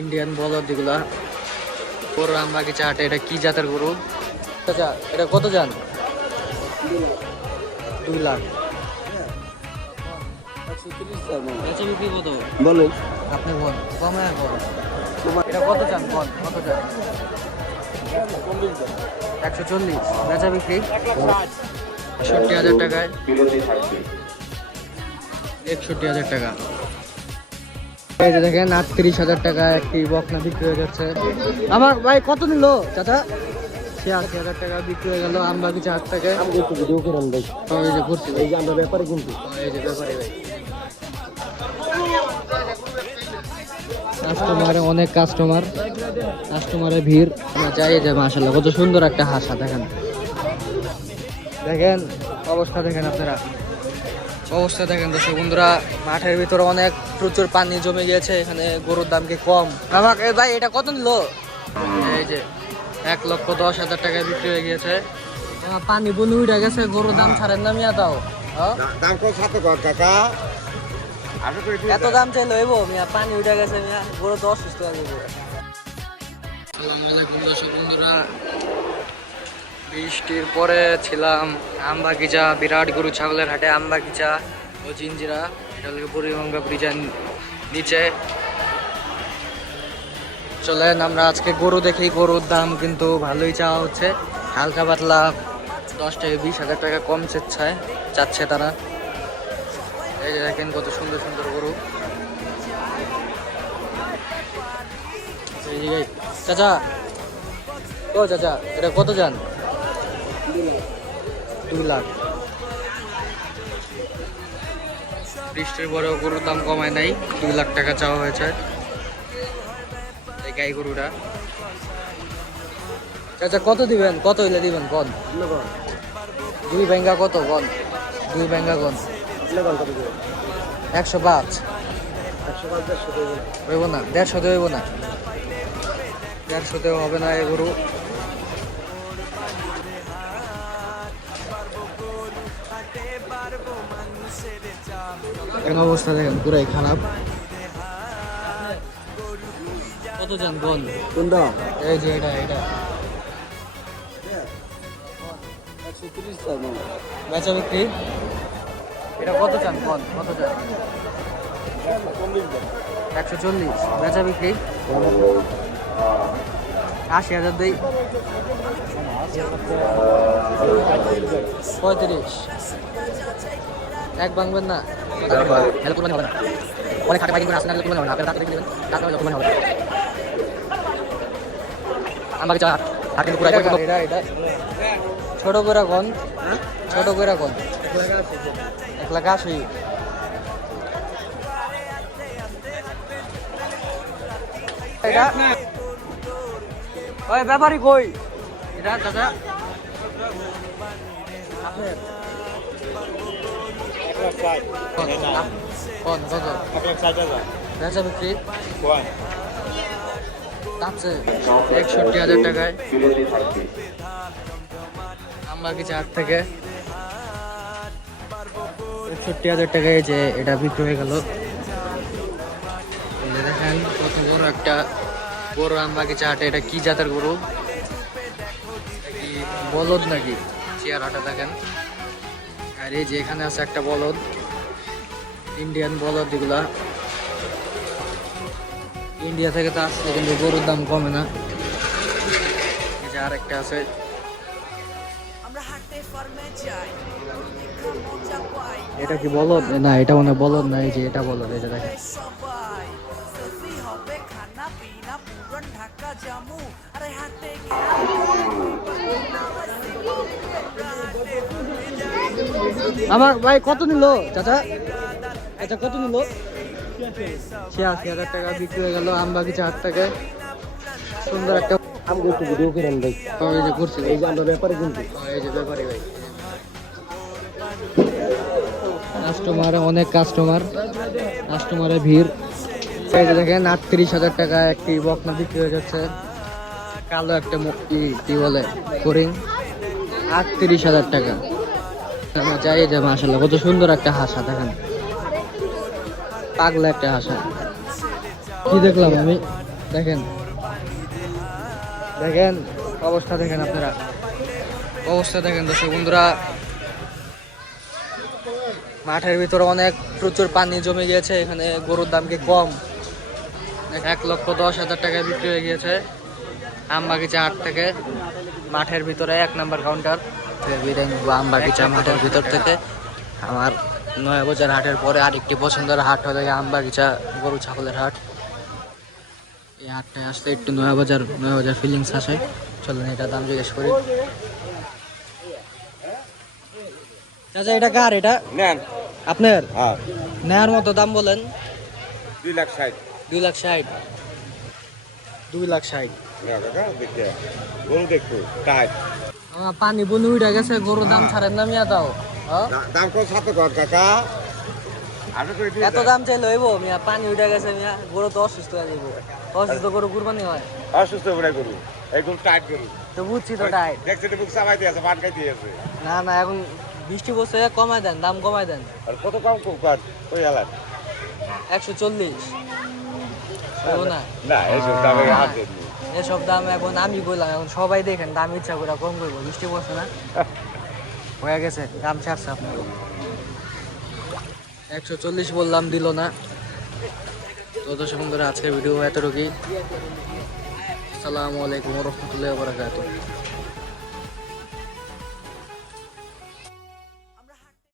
Indian বলদ এগুলা। গরু আমবাগিচা হাটে। এটা কি জাতের গরু? আচ্ছা, এটা কত যান? 2 লাখ। বেচা বিক্রি কত বলেন। আপনি বল, কমে আর বল। এটা কত চান? বল কত চান? 140। বেচা বিক্রি 61,000 টাকায়। 61,000 টাকা। এই যে দেখেন 38,000 টাকা একটি বকনা বিক্রি হয়ে যাচ্ছে। আমার ভাই কত নিল চাচা? 86,000 টাকা বিক্রি হয়ে গেল আমবাগিচা হাট থেকে। ভিডিও করেন ভাই। এই যে করছি ভাই। এই যে আমরা ব্যাপারে কিন্তু এই যে ব্যাপারে ভাই কাস্টমারে অনেক কাস্টমারের ভিড়। আমরা চাই যে মাশাআল্লাহ কত সুন্দর একটা হাসা। দেখেন দেখেন অবস্থা দেখেন আপনারা, অবস্থা দেখেন দর্শক বন্ধুরা। মাঠের ভিতরে অনেক প্রচুর পানি জমে গিয়েছে। এখানে গরুর দাম কি কম? আমাকে ভাই এটা কত নিল? এই যে 1,10,000 টাকায় বিক্রি হয়ে গিয়েছে। পানি বনি উঠে গেছে, গরুর দাম ছাড়েন না মিয়া তাও। দাম কত সাথে কর কাকা? এত দাম চাইলে হইব মিয়া? পানি উঠে গেছে মিয়া, গরু তো অসুস্থ হয়ে যাবো। আসসালামু আলাইকুম দর্শক বন্ধুরা। বৃষ্টির পরে ছিলাম আমবাগিচা বিরাট গরু ছাগলের হাটে, আমবাগিচা ও জিঞ্জিরা। এটা হলো বুড়িগঙ্গা ব্রিজের নিচে। চলেন আমরা আজকে গরু দেখি। গরুর দাম কিন্তু ভালোই চাওয়া হচ্ছে, হালকা পাতলা 10 থেকে 20,000 টাকা কম চাচ্ছে তারা। এই যে দেখেন কত সুন্দর সুন্দর গরু। এই যে চাচা, ও চাচা এটা কত যান? 2 লাখ। বৃষ্টির পরেও গরুর দাম কমায় নাই, 2 লাখ টাকা চাওয়া হয়েছে এই গাই গরুটা। চাচা কত দিবেন? কত হইলে দিবেন কন? 2 ব্যাঙ্গা কত কন? 2 ব্যাঙ্গা কন? 105। হইব না? 150 হইব না? 150 হবে না এই গরু। এখন অবস্থা দেখেন পুরাই খারাপ। কত যান বল? কোনটা? এই যে এটা 130 বেচা বিক্রি এটা কত চান বল? কত চান? 140। বেচা বিক্রি 80,000 দেই। 35। এক ভাঙবেন না? হবে না, অনেক খাটে পাইকিং করে আসলে হবে না। আপনারা তাড়াতাড়ি দেবেন, তাড়াতাড়ি যত হবে। আমাকে চা হাট কিন্তু পুরাই এটা ছোট করে কোন? ছোট করে কোন? 1,80,000। এটা ওই ব্যাপারী কই? এটা চাচা আপনার কোন কত? 1,60,000 বেচা বিক্রি আছে 61,000 টাকায় আমবাগিচা হাট থেকে। 61,000 টাকায় যে এটা বিক্রি হয়ে গেল। দেখেন কত বড় একটা গরু আমবাগিচা হাটে। এটা কি জাতের গরু? বলদ নাকি? চেহারাটা দেখেন। আর এই যে এখানে আছে একটা বলদ, ইন্ডিয়ান বলদ এগুলা। ইন্ডিয়া থেকে তো আসছে কিন্তু গরুর দাম কমে না। এই যে আরেকটা আছে। এটা কি বলদ? না এটা মনে হয় বলদ না। এই যে এটা বলদ। এই যে দেখেন আমার ভাই কত নিল চাচা? এটা কত নিল? 86,000 টাকা বিক্রি হয়ে গেল আমবাগিচা হাট থেকে। সুন্দর একটা আমি একটু ভিডিও করেন ভাই। এই যে করছি। এই যে আমরা ব্যাপারে কিন্তু এই যে ব্যাপারে ভাই অনেক কাস্টমারের ভিড়। এই যে দেখেন 38,000 টাকা একটি বকনা বিক্রি হয়ে যাচ্ছে। কালো একটা কি বলে ফরিং। 38,000 টাকা। আমরা চাই যে মাশাআল্লাহ কত সুন্দর একটা হাসা। দেখেন পাগলা একটা হাসা। কি দেখলাম আমি? দেখেন দেখেন অবস্থা দেখেন আপনারা, অবস্থা দেখেন দর্শক বন্ধুরা। মাঠের ভিতরে অনেক প্রচুর পানি জমে গিয়েছে, এখানে গরুর দাম কি কম, 1,10,000 টাকায় বিক্রি হয়ে গিয়েছে আমবাগিচা হাট থেকে। মাঠের ভিতরে 1 নাম্বার কাউন্টার আমবাগিচা মাঠের ভিতর থেকে। আমার নয়াবাজার হাটের পরে আরেকটি পছন্দের হাট হলো আমবাগিচা গরু ছাগলের হাট। এই হাটটায় আসলে একটু নয়াবাজার ফিলিংস আসে। চলুন এটা দাম জিজ্ঞেস করি। চাচা এটা কার? এটা নেন। আপনার? হ্যাঁ, নেওয়ার মতো দাম বলেন। 2,60,000 2,60,000। 2,60,000। কাকা দেখতে গরু দেখতো তাই আমার পানি বনি উঠে গেছে, গরুর দাম ছাড়েন না মিয়া দাও। দাম কত 7 কর কাকা? এত দাম চাইলে হইব মিয়া? পানি উঠে গেছে মিয়া, গরু তো অসুস্থ হয়ে যাবো। অসুস্থ গরু কুরবানি হয়? অসুস্থ বলে গরু, এই গরু টাইট গরু। তো বুঝছি তো তাই। দেখছে বুক চাবাই দিয়েছে, পান খাই দিয়েছে। না না, এখন বৃষ্টি পড়ছে, কমাই দেন, দাম কমাই দেন। আর কত কম কর ওই এলাকা? 140 হইব না? না এইসব দামে হাতে এসব দাম এখন আমি বললাম, এখন সবাই দেখেন দাম ইচ্ছা করে কম করবো, বৃষ্টি পড়ছে না, হয়ে গেছে দাম ছাড়ছে আপনার। 140 বললাম, দিল না। তো দর্শক বন্ধুরা, আজকের ভিডিও এতটুকুই। আসসালামু আলাইকুম ওয়া রাহমাতুল্লাহি ওয়া বারাকাতুহু।